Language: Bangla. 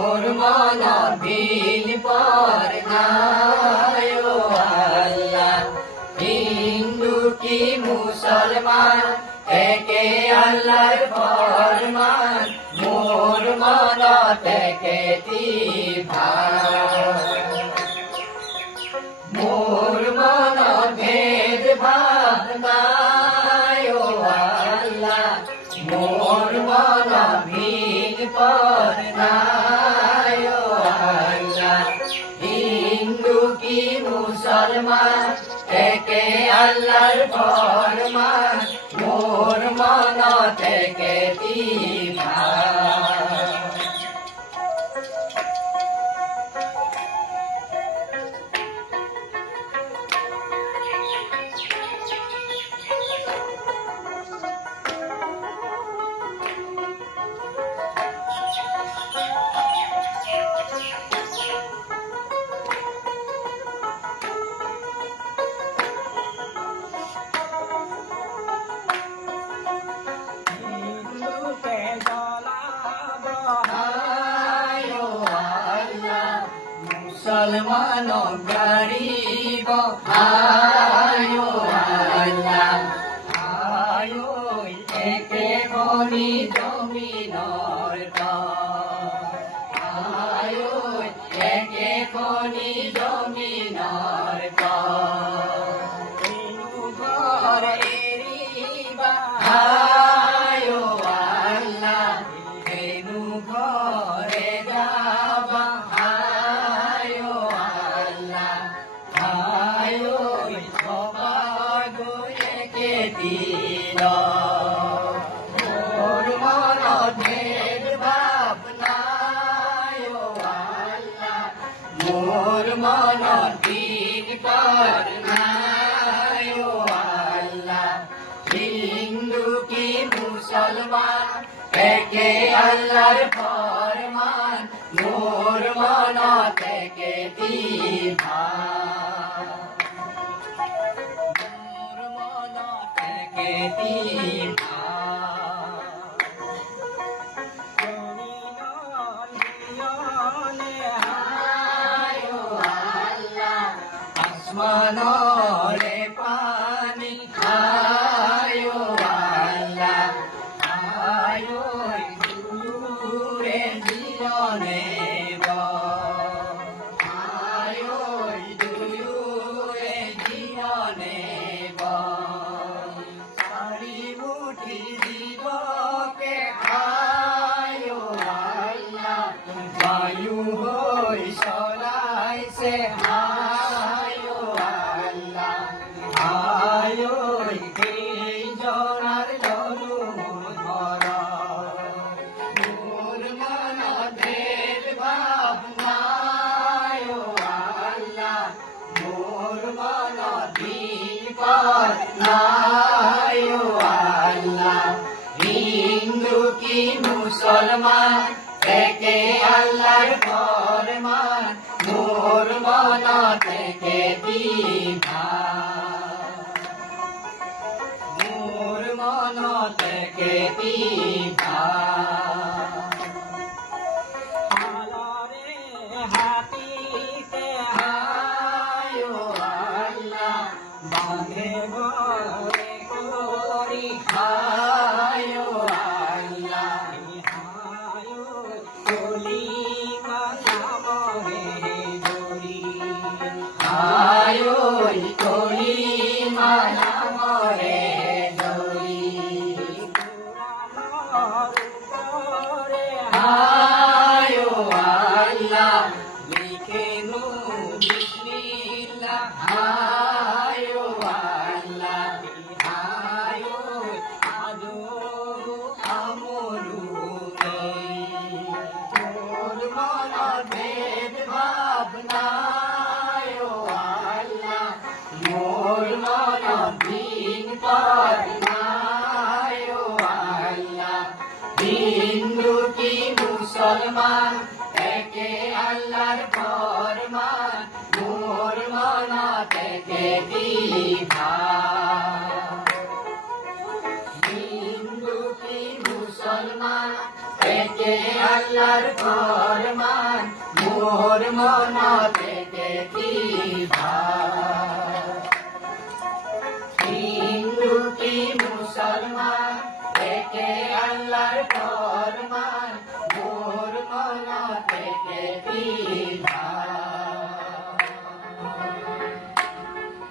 মোর মন দিল পর নাই ও আল্লাহ। হিন্দু কি মুসলমান একে আল্লাহর ফরমান, মোর মন থেকে মোর মন ভেদ ভাব নাই ও আল্লাহ। মোর মন ভিন পর নাই ও আল্লাহ। হিন্দু কি মুসলমান একে আল্লাহর ফরমান, মোর মন থেকে মুসলমান গরিব আয়ো আল্লাহ। আয়ো একে খনি জমিনর আয়ো একে খনি জমিনর ঘর এরিবা আয়ো আল্লাহ। বেনু ঘরে যাবা আয়ো আল্লাহ। আয়ো সবার গোয়ে কে দিল মোর মন ভেদ ভাব নাই ও আল্লাহ। মোর মন দিন পর নাই ও আল্লাহ। হিন্দু কি মুসলমান একে আল্লাহর ফরমান, মোর মন থেকে মোর মন থেকে আয়ো আল্লাহ। আসমানরে পানি আয়ো আল্লাহ। আয়ো দূরে জীবনে আয়ো দূরে জীবনে সারি মুঠি জীবকে আয়ো আল্লাহ। বায়ু হই সলাইছে আয়ো আল্লাহ। আয়ো এই জনার জনু ধর মোর মন ভেদ ভাব নাই ও আল্লাহ। মোর মন দিন পর নাই ও আল্লাহ। হিন্দু কি মুসলমান একে আল্লাহর ফরমান, মোর মন থেকে মোর মন থেকে হাতিতে আয়ো আল্লাহ। বাঁধে ঘরে করি আয়ো আল্লাহ। আয়ো চলি মাসামরে জড়ি আয়ো চলি মাসামরে জড়ি আয়ো আল্লাহ। লিখে নু বিসমিল্লাহ আয়ো আল্লাহ। আয়ো আদো আমরু মোর মন ভেদ ভাব নাই ও আল্লাহ। মোর মন দিন পর নাই ও আল্লাহ। হিন্দু কি মুসলমান একে আল্লাহর ফরমান, মোর মন থেকে হিন্দু কি মুসলমান একে আল্লাহর ফরমান মোর মন থেকে কি ভাই হিন্দু কি মুসলমান একে আল্লাহর